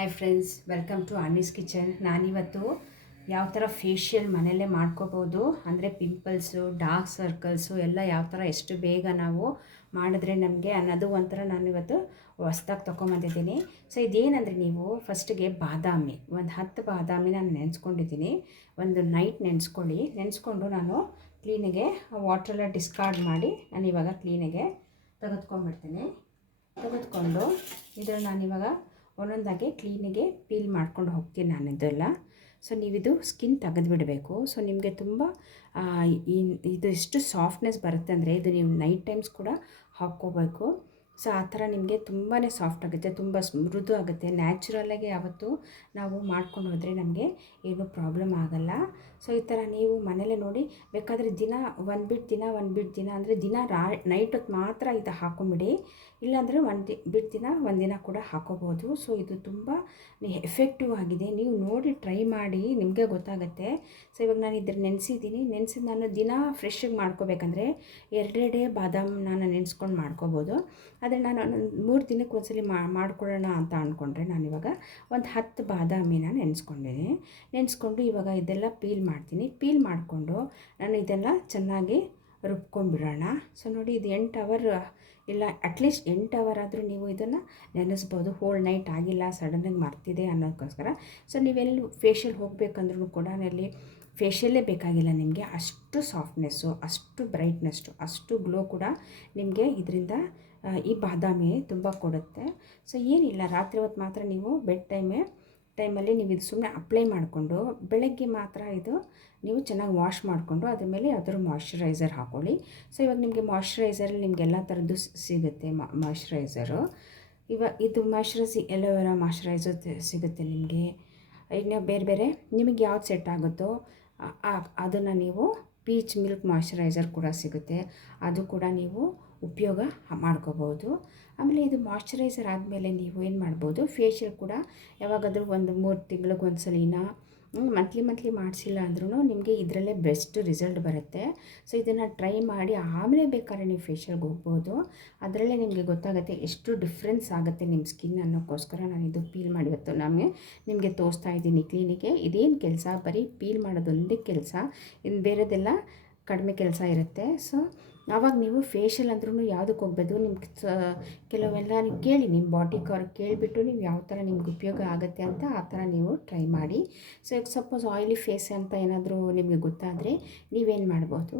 Hi friends welcome to Annie's kitchen ನಾನಿವತ್ತು ಯಾವ ಥರ ಫೇಶಿಯಲ್ ಮನೆಯಲ್ಲೇ ಮಾಡ್ಕೋಬೋದು, ಅಂದರೆ ಪಿಂಪಲ್ಸು ಡಾರ್ಕ್ ಸರ್ಕಲ್ಸು ಎಲ್ಲ ಯಾವ ಥರ ಎಷ್ಟು ಬೇಗ ನಾವು ಮಾಡಿದ್ರೆ ನಮಗೆ ಅನ್ನೋದು ಒಂಥರ ನಾನಿವತ್ತು ಹೊಸ್ದಾಗಿ ತೊಗೊಂಬಂದಿದ್ದೀನಿ ಸೊ ಇದೇನಂದರೆ ನೀವು ಫಸ್ಟಿಗೆ ಬಾದಾಮಿ, ಒಂದು ಹತ್ತು ಬಾದಾಮಿ ನಾನು ನೆನೆಸ್ಕೊಂಡಿದ್ದೀನಿ. ಒಂದು ನೈಟ್ ನೆನೆಸ್ಕೊಳ್ಳಿ. ನೆನೆಸ್ಕೊಂಡು ನಾನು ಕ್ಲೀನಿಗೆ ವಾಟ್ರೆಲ್ಲ ಡಿಸ್ಕಾರ್ಡ್ ಮಾಡಿ ನಾನು ಇವಾಗ ಕ್ಲೀನಿಗೆ ತೆಗೆದುಕೊಂಡ್ಬಿಡ್ತೀನಿ. ತೆಗೆದುಕೊಂಡು ಇದನ್ನು ನಾನಿವಾಗ ಒಂದೊಂದಾಗಿ ಕ್ಲೀನಿಗೆ ಪೀಲ್ ಮಾಡ್ಕೊಂಡು ಹೋಗ್ತೀನಿ ನಾನು ಇದೆಲ್ಲ. ಸೊ ನೀವಿದು ಸ್ಕಿನ್ ತೆಗೆದುಬಿಡಬೇಕು. ಸೊ ನಿಮಗೆ ತುಂಬ ಇದು ಎಷ್ಟು ಸಾಫ್ಟ್ನೆಸ್ ಬರುತ್ತೆ ಅಂದರೆ ಇದು ನೀವು ನೈಟ್ ಟೈಮ್ಸ್ ಕೂಡ ಹಾಕ್ಕೋಬೇಕು. ಸೊ ಆ ಥರ ನಿಮಗೆ ತುಂಬಾ ಸಾಫ್ಟ್ ಆಗುತ್ತೆ, ತುಂಬ ಮೃದು ಆಗುತ್ತೆ. ನ್ಯಾಚುರಲಾಗಿ ಯಾವತ್ತು ನಾವು ಮಾಡ್ಕೊಂಡು ಹೋದರೆ ನಮಗೆ ಏನು ಪ್ರಾಬ್ಲಮ್ ಆಗಲ್ಲ. ಸೊ ಈ ಥರ ನೀವು ಮನೇಲೇ ನೋಡಿ, ಬೇಕಾದರೆ ದಿನ, ಒಂದು ಬಿಟ್ಟು ದಿನ, ಒಂದು ಬಿಟ್ಟು ದಿನ ಅಂದರೆ ದಿನ ರಾ, ನೈಟ್ ಹೊತ್ತು ಮಾತ್ರ ಇದು ಹಾಕೊಂಬಿಡಿ ಇಲ್ಲಾಂದರೆ ಒಂದು ದಿ ಬಿಟ್ಟು ದಿನ ಒಂದಿನ ಕೂಡ ಹಾಕೋಬೋದು. ಸೊ ಇದು ತುಂಬ ಎಫೆಕ್ಟಿವ್ ಆಗಿದೆ. ನೀವು ನೋಡಿ ಟ್ರೈ ಮಾಡಿ, ನಿಮಗೆ ಗೊತ್ತಾಗುತ್ತೆ. ಸೊ ಇವಾಗ ನಾನು ಇದ್ರ ನೆನೆಸಿದ್ದೀನಿ. ನೆನೆಸಿ ನಾನು ದಿನ ಫ್ರೆಶ್ಶಾಗಿ ಮಾಡ್ಕೋಬೇಕಂದ್ರೆ ಎರಡೆರಡೇ ಬಾದಾಮ್ ನಾನು ನೆನೆಸ್ಕೊಂಡು ಮಾಡ್ಕೋಬೋದು. ಆದರೆ ನಾನು ಮೂರು ದಿನಕ್ಕೆ ಒಂದ್ಸಲಿ ಮಾಡ್ಕೊಳ್ಳೋಣ ಅಂತ ಅಂದ್ಕೊಂಡ್ರೆ ನಾನಿವಾಗ ಒಂದು ಹತ್ತು ಬಾದಾಮಿನ ನೆನೆಸ್ಕೊಂಡಿದ್ದೀನಿ ನೆನೆಸ್ಕೊಂಡು ಇವಾಗ ಇದೆಲ್ಲ ಪೀಲ್ ಮಾಡ್ತೀನಿ. ಪೀಲ್ ಮಾಡಿಕೊಂಡು ನಾನು ಇದೆಲ್ಲ ಚೆನ್ನಾಗಿ ರುಬ್ಕೊಂಡ್ಬಿಡೋಣ. ಸೊ ನೋಡಿ ಇದು ಎಂಟು ಅವರ್ ಇಲ್ಲ ಅಟ್ಲೀಸ್ಟ್ ಎಂಟು ಅವರ್ ಆದರೂ ನೀವು ಇದನ್ನು ನೆನೆಸ್ಬೋದು. ಹೋಲ್ ನೈಟ್ ಆಗಿಲ್ಲ ಸಡನ್ನಾಗಿ ಮರ್ತಿದೆ ಅನ್ನೋದಕ್ಕೋಸ್ಕರ. ಸೊ ನೀವೆಲ್ಲಿ ಫೇಶಿಯಲ್ ಹೋಗಬೇಕಂದ್ರೂ ಕೂಡ ಅಲ್ಲಿ ಫೇಶಿಯಲ್ಲೇ ಬೇಕಾಗಿಲ್ಲ ನಿಮಗೆ. ಅಷ್ಟು ಸಾಫ್ಟ್ನೆಸ್ಸು ಅಷ್ಟು ಬ್ರೈಟ್ನೆಸ್ಸು ಅಷ್ಟು ಗ್ಲೋ ಕೂಡ ನಿಮಗೆ ಇದರಿಂದ ಈ ಬಾದಾಮಿ ತುಂಬ ಕೊಡುತ್ತೆ. ಸೊ ಏನಿಲ್ಲ, ರಾತ್ರಿ ಹೊತ್ತು ಮಾತ್ರ ನೀವು ಬೆಡ್ ಟೈಮೇ ಟೈಮಲ್ಲಿ ನೀವು ಇದು ಸುಮ್ಮನೆ ಅಪ್ಲೈ ಮಾಡಿಕೊಂಡು ಬೆಳಗ್ಗೆ ಮಾತ್ರ ಇದು ನೀವು ಚೆನ್ನಾಗಿ ವಾಶ್ ಮಾಡಿಕೊಂಡು ಅದ್ರ ಮೇಲೆ ಯಾವ್ದಾದ್ರು ಮಾಯ್ಶ್ಚರೈಸರ್ ಹಾಕ್ಕೊಳ್ಳಿ ಸೊ ಇವಾಗ ನಿಮಗೆ ಮಾಯ್ಶ್ಚರೈಸರಲ್ಲಿ ನಿಮ್ಗೆ ಎಲ್ಲ ಥರದ್ದು ಸಿಗುತ್ತೆ ಮಾಯ್ಶ್ಚರೈಸರು ಇವಾಗ ಇದು ಮಾಯ್ಚರೈಸ್ ಎಲೋವೆರಾ ಮಾಯ್ಶ್ಚರೈಸರ್ ಸಿಗುತ್ತೆ ನಿಮಗೆ. ಇನ್ನು ಬೇರೆ ಬೇರೆ ನಿಮಗೆ ಯಾವ್ದು ಸೆಟ್ ಆಗುತ್ತೋ ಅದನ್ನು ನೀವು ಪೀಚ್ ಮಿಲ್ಕ್ ಮಾಯ್ಶ್ಚರೈಸರ್ ಕೂಡ ಸಿಗುತ್ತೆ. ಅದು ಕೂಡ ನೀವು ಉಪಯೋಗ ಮಾಡ್ಕೋಬೋದು ಆಮೇಲೆ ಇದು ಮಾಯ್ಶ್ಚರೈಸರ್ ಆದಮೇಲೆ ನೀವು ಏನು ಮಾಡ್ಬೋದು ಫೇಶಿಯಲ್ ಕೂಡ ಯಾವಾಗಾದರೂ ಒಂದು ಮೂರು ತಿಂಗಳಿಗೆ ಒಂದು ಸಲಿನ ಮಂತ್ಲಿ ಮಂತ್ಲಿ ಮಾಡಿಸಿಲ್ಲ ಅಂದ್ರೂ ನಿಮಗೆ ಇದರಲ್ಲೇ ಬೆಸ್ಟ್ ರಿಸಲ್ಟ್ ಬರುತ್ತೆ. ಸೊ ಇದನ್ನು ಟ್ರೈ ಮಾಡಿ ಆಮೇಲೆ ಬೇಕಾದ್ರೆ ನೀವು ಫೇಶಿಯಲ್ಗೆ ಹೋಗ್ಬೋದು. ಅದರಲ್ಲೇ ನಿಮಗೆ ಗೊತ್ತಾಗುತ್ತೆ ಎಷ್ಟು ಡಿಫ್ರೆನ್ಸ್ ಆಗುತ್ತೆ ನಿಮ್ಮ ಸ್ಕಿನ್ ಅನ್ನೋಕ್ಕೋಸ್ಕರ ನಾನು ಇದು ಪೀಲ್ ಮಾಡಿ ಇವತ್ತು ನಮಗೆ. ನಿಮಗೆ ತೋರಿಸ್ತಾ ಇದ್ದೀನಿ ಕ್ಲೀನಿಗೆ ಇದೇನು ಕೆಲಸ? ಬರೀ ಪೀಲ್ ಮಾಡೋದೊಂದೇ ಕೆಲಸ. ಇನ್ನು ಬೇರೆದೆಲ್ಲ ಕಡಿಮೆ ಕೆಲಸ ಇರುತ್ತೆ. ಸೊ ಆವಾಗ ನೀವು ಫೇಶಿಯಲ್ ಅಂದ್ರೂ ಯಾವುದಕ್ಕೆ ಹೋಗ್ಬೋದು ನಿಮ್ಗೆ ಕೆಲವೆಲ್ಲ ನೀವು ಕೇಳಿ ನಿಮ್ಮ ಬಾಡಿ ಕವರ್ ಕೇಳಿಬಿಟ್ಟು ನೀವು ಯಾವ ಥರ ನಿಮ್ಗೆ ಉಪಯೋಗ ಆಗುತ್ತೆ ಅಂತ ಆ ಥರ ನೀವು ಟ್ರೈ ಮಾಡಿ. ಸೊ ಈಗ ಸಪೋಸ್ ಆಯಿಲಿ ಫೇಸ್ ಅಂತ ಏನಾದರೂ ನಿಮಗೆ ಗೊತ್ತಾದರೆ ನೀವೇನು ಮಾಡ್ಬೋದು?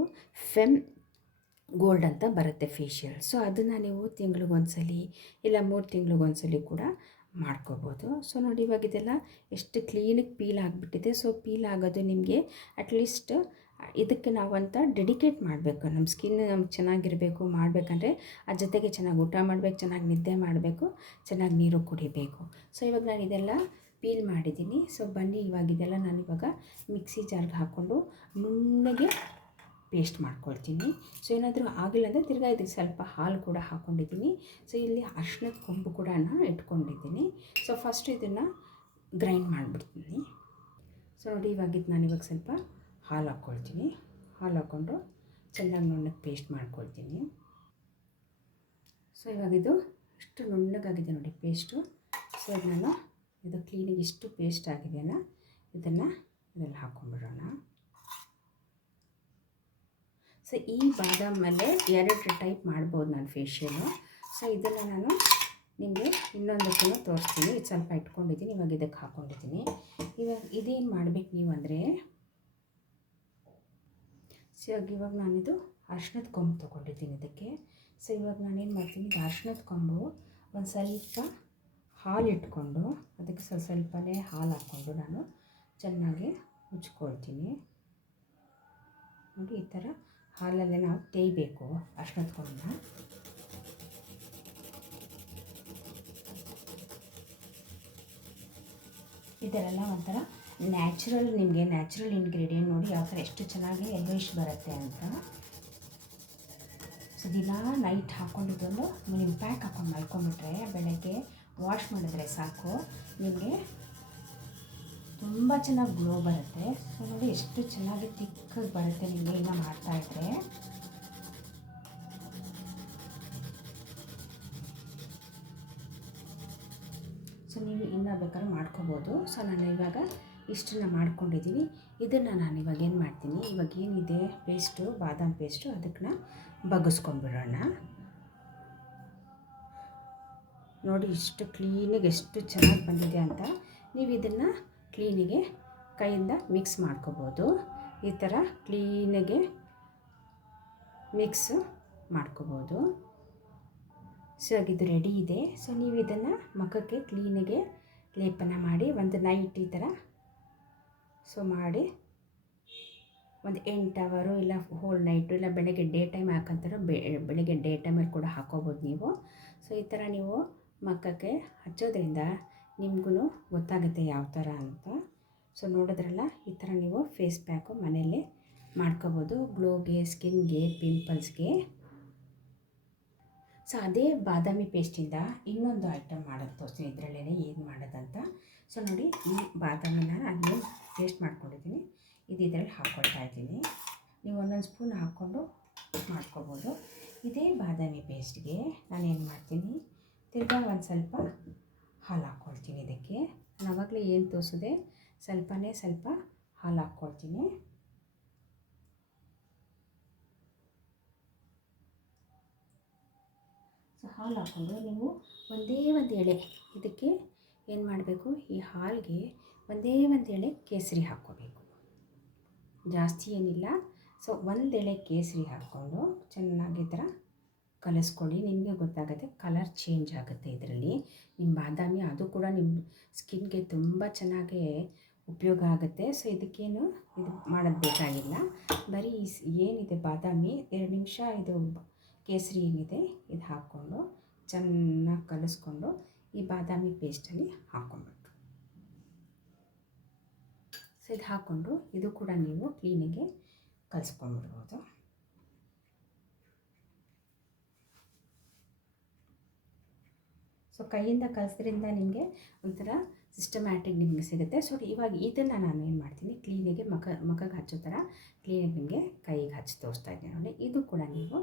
ಫೆಮ್ ಗೋಲ್ಡ್ ಅಂತ ಬರುತ್ತೆ ಫೇಶಿಯಲ್ ಸೊ ಅದನ್ನು ನೀವು ತಿಂಗ್ಳಿಗೊಂದ್ಸಲಿ ಇಲ್ಲ ಮೂರು ತಿಂಗ್ಳಿಗೊಂದ್ಸಲಿ ಕೂಡ ಮಾಡ್ಕೋಬೋದು. ಸೊ ನೋಡಿ ಇವಾಗ ಇದೆಲ್ಲ ಎಷ್ಟು ಕ್ಲೀನಿಗೆ ಪೀಲ್ ಆಗಿಬಿಟ್ಟಿದೆ. ಸೊ ಪೀಲ್ ಆಗೋದು ನಿಮಗೆ ಅಟ್ಲೀಸ್ಟ್ ಇದಕ್ಕೆ ನಾವಂತ ಡೆಡಿಕೇಟ್ ಮಾಡಬೇಕು. ನಮ್ಮ ಸ್ಕಿನ್ ನಮ್ಗೆ ಚೆನ್ನಾಗಿರಬೇಕು, ಮಾಡಬೇಕಂದ್ರೆ ಆ ಜೊತೆಗೆ ಚೆನ್ನಾಗಿ ಊಟ ಮಾಡಬೇಕು, ಚೆನ್ನಾಗಿ ನಿದ್ದೆ ಮಾಡಬೇಕು, ಚೆನ್ನಾಗಿ ನೀರು ಕುಡಿಬೇಕು. ಸೊ ಇವಾಗ ನಾನು ಇದೆಲ್ಲ ಪೀಲ್ ಮಾಡಿದ್ದೀನಿ. ಸೊ ಬನ್ನಿ, ಇವಾಗ ಇದೆಲ್ಲ ನಾನು ಇವಾಗ ಮಿಕ್ಸಿ ಜಾರ್ಗೆ ಹಾಕ್ಕೊಂಡು ನುಣ್ಣಗೆ ಪೇಸ್ಟ್ ಮಾಡ್ಕೊಳ್ತೀನಿ. ಸೊ ಏನಾದರೂ ಆಗಿಲ್ಲ ಅಂದರೆ ತಿರ್ಗಾ ಇದಕ್ಕೆ ಸ್ವಲ್ಪ ಹಾಲು ಕೂಡ ಹಾಕ್ಕೊಂಡಿದ್ದೀನಿ ಸೊ ಇಲ್ಲಿ ಅರ್ಶಿಣದ ಕೊಂಬು ಕೂಡ ನಾನು ಇಟ್ಕೊಂಡಿದ್ದೀನಿ. ಸೊ ಫಸ್ಟ್ ಇದನ್ನು ಗ್ರೈಂಡ್ ಮಾಡಿಬಿಡ್ತೀನಿ. ಸೊ ನೋಡಿ ಇವಾಗಿದ್ದು ನಾನು ಇವಾಗ ಸ್ವಲ್ಪ ಹಾಲು ಹಾಕ್ಕೊಳ್ತೀನಿ ಹಾಲು ಹಾಕ್ಕೊಂಡು ಚೆನ್ನಾಗಿ ನುಣ್ಣಗೆ ಪೇಸ್ಟ್ ಮಾಡ್ಕೊಳ್ತೀನಿ. ಸೊ ಇವಾಗ ಇದು ಇಷ್ಟು ನುಣ್ಣಗಾಗಿದೆ ನೋಡಿ ಪೇಸ್ಟು ಸೊ ನಾನು ಇದು ಕ್ಲೀನಿಗೆ ಇಷ್ಟು ಪೇಸ್ಟ್ ಆಗಿದೆಯಲ್ಲ, ಇದನ್ನು ಇದರಲ್ಲಿ ಹಾಕ್ಕೊಂಡ್ಬಿಡೋಣ ಸೊ ಈ ಬಾದಾಮ್ ಮೇಲೆ ಎರಡು ಟೈಪ್ ಮಾಡ್ಬೋದು ನಾನು ಫೇಶಿಯಲು ಸೊ ಇದನ್ನು ನಾನು ನಿಮಗೆ ಇನ್ನೊಂದಕ್ಕೂ ತೋರಿಸ್ತೀನಿ. ಇದು ಸ್ವಲ್ಪ ಇಟ್ಕೊಂಡಿದ್ದೀನಿ, ಇವಾಗ ಇದಕ್ಕೆ ಹಾಕ್ಕೊಂಡಿದ್ದೀನಿ ಇವಾಗ ಇದೇನು ಮಾಡ್ಬೇಕು ನೀವು ಅಂದರೆ ಸೊ ಇವಾಗ ನಾನಿದು ಅರ್ಶಿಣದ ಕೊಂಬು ತೊಗೊಂಡಿದ್ದೀನಿ ಇದಕ್ಕೆ. ಸೊ ಇವಾಗ ನಾನೇನು ಮಾಡ್ತೀನಿ, ಇದು ಅರ್ಶಿಣದ ಕೊಂಬು. ಒಂದು ಸ್ವಲ್ಪ ಹಾಲು ಇಟ್ಕೊಂಡು, ಅದಕ್ಕೆ ಸ್ವಲ್ಪ ಸ್ವಲ್ಪನೇ ಹಾಲು ಹಾಕ್ಕೊಂಡು ನಾನು ಚೆನ್ನಾಗಿ ಮುಚ್ಕೊಳ್ತೀನಿ. ನೋಡಿ, ಈ ಥರ ಹಾಲಲ್ಲೇ ನಾವು ತೇಯ್ಬೇಕು ಅರ್ಶಿಣದ ಕೊಂಬನ್ನ. ಇದರೆಲ್ಲ ಒಂಥರ ನ್ಯಾಚುರಲ್, ನಿಮಗೆ ನ್ಯಾಚುರಲ್ ಇಂಗ್ರೀಡಿಯೆಂಟ್ ನೋಡಿ ಯಾವ ಥರ ಎಷ್ಟು ಚೆನ್ನಾಗಿ ಯೆಲ್ಲೋಯಿಶ್ ಬರುತ್ತೆ ಅಂತ. ಸೊ ದಿನ ನೈಟ್ ಹಾಕ್ಕೊಂಡಿದ್ದೊಂದು ನೀವು ಪ್ಯಾಕ್ ಹಾಕೊಂಡು ಮಲ್ಕೊಂಡ್ಬಿಟ್ರೆ ಬೆಳಗ್ಗೆ ವಾಶ್ ಮಾಡಿದ್ರೆ ಸಾಕು, ನಿಮಗೆ ತುಂಬ ಚೆನ್ನಾಗಿ ಗ್ಲೋ ಬರುತ್ತೆ. ಸೊ ನೋಡಿ ಎಷ್ಟು ಚೆನ್ನಾಗಿ ತಿಕ್ಕಾಗಿ ಬರುತ್ತೆ ನಿಮಗೆ ಇನ್ನು ಮಾಡ್ತಾಯಿದ್ರೆ ಸೊ ನೀವು ಇನ್ನೂ ಬೇಕಾದ್ರೆ ಮಾಡ್ಕೋಬೋದು. ಸೊ ನಾನು ಇವಾಗ ಇಷ್ಟನ್ನ ಮಾಡ್ಕೊಂಡಿದ್ದೀನಿ ಇದನ್ನು ನಾನು ಇವಾಗ ಏನು ಮಾಡ್ತೀನಿ? ಇವಾಗ ಏನಿದೆ? ಪೇಸ್ಟು, ಬಾದಾಮ್ ಪೇಸ್ಟು ಅದಕ್ಕೆ ಬಗ್ಗಿಸ್ಕೊಂಡ್ಬಿಡೋಣ ನೋಡಿ ಇಷ್ಟು ಕ್ಲೀನಿಗೆ ಎಷ್ಟು ಚೆನ್ನಾಗಿ ಬಂದಿದೆ ಅಂತ. ನೀವು ಇದನ್ನು ಕ್ಲೀನಿಗೆ ಕೈಯಿಂದ ಮಿಕ್ಸ್ ಮಾಡ್ಕೋಬೋದು. ಈ ಥರ ಕ್ಲೀನಿಗೆ ಮಿಕ್ಸ್ ಮಾಡ್ಕೋಬೋದು. ಸೊ, ಇದು ರೆಡಿ ಇದೆ. ಸೊ, ನೀವು ಇದನ್ನು ಮುಖಕ್ಕೆ ಕ್ಲೀನಿಗೆ ಲೇಪನ ಮಾಡಿ ಒಂದು ನೈಟ್ ಈ ಥರ ಸೊ ಮಾಡಿ ಒಂದು ಎಂಟು ಅವರು ಇಲ್ಲ ಹೋಲ್ ನೈಟು ಇಲ್ಲ ಬೆಳಗ್ಗೆ ಡೇ ಟೈಮ್ ಹಾಕಂತಾರೆ ಬೆಳಗ್ಗೆ ಡೇ ಟೈಮಲ್ಲಿ ಕೂಡ ಹಾಕೋಬೋದು ನೀವು. ಸೊ ಈ ಥರ ನೀವು ಮಕ್ಕಕ್ಕೆ ಹಚ್ಚೋದ್ರಿಂದ ನಿಮಗೂ ಗೊತ್ತಾಗುತ್ತೆ ಯಾವ ಥರ ಅಂತ. ಸೊ ನೋಡಿದ್ರಲ್ಲ ಈ ಥರ ನೀವು ಫೇಸ್ ಪ್ಯಾಕು ಮನೆಯಲ್ಲೇ ಮಾಡ್ಕೋಬೋದು. ಗ್ಲೋಗೆ ಸ್ಕಿನ್ಗೆ ಪಿಂಪಲ್ಸ್ಗೆ ಸೊ ಅದೇ ಬಾದಾಮಿ ಪೇಸ್ಟಿಂದ ಇನ್ನೊಂದು ಐಟಮ್ ಮಾಡೋದು ತೋರಿಸ್ತೀನಿ. ಇದರಲ್ಲೇ ಏನು ಮಾಡೋದಂತ ಸೊ ನೋಡಿ ಈ ಬಾದಾಮಿನ ನಾನು ಪೇಸ್ಟ್ ಮಾಡ್ಕೊಂಡಿದ್ದೀನಿ. ಇದು ಇದರಲ್ಲಿ ಹಾಕ್ಕೊಳ್ತಾ ಇದ್ದೀನಿ. ನೀವು ಒಂದೊಂದು ಸ್ಪೂನ್ ಹಾಕ್ಕೊಂಡು ಮಾಡ್ಕೋಬೋದು. ಇದೇ ಬಾದಾಮಿ ಪೇಸ್ಟ್ಗೆ ನಾನು ಏನು ಮಾಡ್ತೀನಿ? ತಿರ್ಗಾ ಒಂದು ಸ್ವಲ್ಪ ಹಾಲು ಹಾಕ್ಕೊಳ್ತೀನಿ ಇದಕ್ಕೆ. ನಾವಾಗಲೇ ಏನು ತೋರಿಸಿದೆ? ಸ್ವಲ್ಪನೇ ಸ್ವಲ್ಪ ಹಾಲು ಹಾಕ್ಕೊಳ್ತೀನಿ ಸೊ ಹಾಲು ಹಾಕ್ಕೊಂಡು ನೀವು ಒಂದೇ ಒಂದು ಎಳೆ ಇದಕ್ಕೆ ಏನು ಮಾಡಬೇಕು? ಈ ಹಾಲಿಗೆ ಒಂದೇ ಒಂದು ಎಳೆ ಕೇಸರಿ ಹಾಕ್ಕೋಬೇಕು. ಜಾಸ್ತಿ ಏನಿಲ್ಲ. ಸೊ ಒಂದು ಎಳೆ ಕೇಸರಿ ಹಾಕ್ಕೊಂಡು ಚೆನ್ನಾಗಿ ಥರ ಕಲಸ್ಕೊಳ್ಳಿ. ನಿಮಗೆ ಗೊತ್ತಾಗುತ್ತೆ ಕಲರ್ ಚೇಂಜ್ ಆಗುತ್ತೆ ಇದರಲ್ಲಿ. ನಿಮ್ಮ ಬಾದಾಮಿ ಅದು ಕೂಡ ನಿಮ್ಮ ಸ್ಕಿನ್ಗೆ ತುಂಬ ಚೆನ್ನಾಗಿ ಉಪಯೋಗ ಆಗುತ್ತೆ. ಸೊ ಇದಕ್ಕೇನು ಇದು ಮಾಡೋದು ಬೇಕಾಗಿಲ್ಲ. ಬರೀ ಏನಿದೆ ಬಾದಾಮಿ, ಎರಡು ನಿಮಿಷ ಇದು ಕೇಸರಿ ಏನಿದೆ ಇದು ಹಾಕ್ಕೊಂಡು ಚೆನ್ನಾಗಿ ಕಲಸ್ಕೊಂಡು ಈ ಬಾದಾಮಿ ಪೇಸ್ಟಲ್ಲಿ ಹಾಕ್ಕೊಂಬಿಟ್ಟು ಸೊ ಇದು ಹಾಕ್ಕೊಂಡು ಇದು ಕೂಡ ನೀವು ಕ್ಲೀನಿಗೆ ಕಲಿಸ್ಕೊಂಡ್ಬಿಡ್ಬೋದು. ಸೊ ಕೈಯಿಂದ ಕಲಿಸೋದ್ರಿಂದ ನಿಮಗೆ ಒಂಥರ ಸಿಸ್ಟಮ್ಯಾಟಿಕ್ ನಿಮಗೆ ಸಿಗುತ್ತೆ. ಸೊ ಇವಾಗ ಇದನ್ನು ನಾನು ಏನು ಮಾಡ್ತೀನಿ? ಕ್ಲೀನಿಗೆ ಮಖ ಮಖಕ್ಕೆ ಹಚ್ಚೋ ಥರ ಕ್ಲೀನಿಗೆ ನಿಮಗೆ ಕೈಗೆ ಹಚ್ಚಿ ತೋರಿಸ್ತಾ ಇದ್ದೀನಿ ನೋಡಿ. ಇದು ಕೂಡ ನೀವು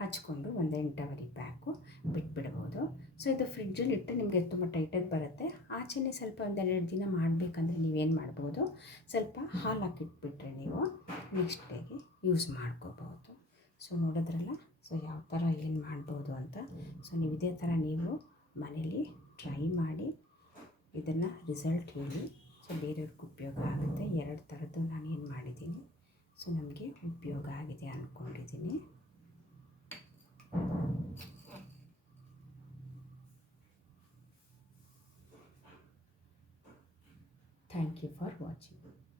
ಹಚ್ಕೊಂಡು ಒಂದು ಎಂಟವರಿ ಬ್ಯಾಕು ಬಿಟ್ಬಿಡ್ಬೋದು. ಸೊ ಇದು ಫ್ರಿಡ್ಜಲ್ಲಿ ಇಟ್ಟರೆ ನಿಮಗೆ ತುಂಬ ಟೈಟಾಗಿ ಬರುತ್ತೆ. ಆಚೆನೆ ಸ್ವಲ್ಪ ಒಂದು ಎರಡು ದಿನ ಮಾಡಬೇಕಂದ್ರೆ ನೀವೇನು ಮಾಡ್ಬೋದು? ಸ್ವಲ್ಪ ಹಾಲು ಹಾಕಿಟ್ಬಿಟ್ರೆ ನೀವು ನೆಕ್ಸ್ಟ್ ಡೇಗೆ ಯೂಸ್ ಮಾಡ್ಕೋಬೋದು. ಸೊ ನೋಡಿದ್ರಲ್ಲ? ಸೊ ಯಾವ ಥರ ಏನು ಮಾಡ್ಬೋದು ಅಂತ? ಸೊ ನೀವು ಇದೇ ಥರ ನೀವು ಮನೇಲಿ ಟ್ರೈ ಮಾಡಿ ಇದನ್ನು ರಿಸಲ್ಟ್ ಹೇಳಿ. ಸೊ ಬೇರೆಯವ್ರಿಗೆ ಉಪಯೋಗ ಆಗುತ್ತೆ. ಎರಡು ಥರದ್ದು ನಾನು ಏನು ಮಾಡಿದ್ದೀನಿ? ಸೊ ನಮಗೆ ಉಪಯೋಗ ಆಗಿದೆ ಅಂದ್ಕೊಂಡಿದ್ದೀನಿ you for watching.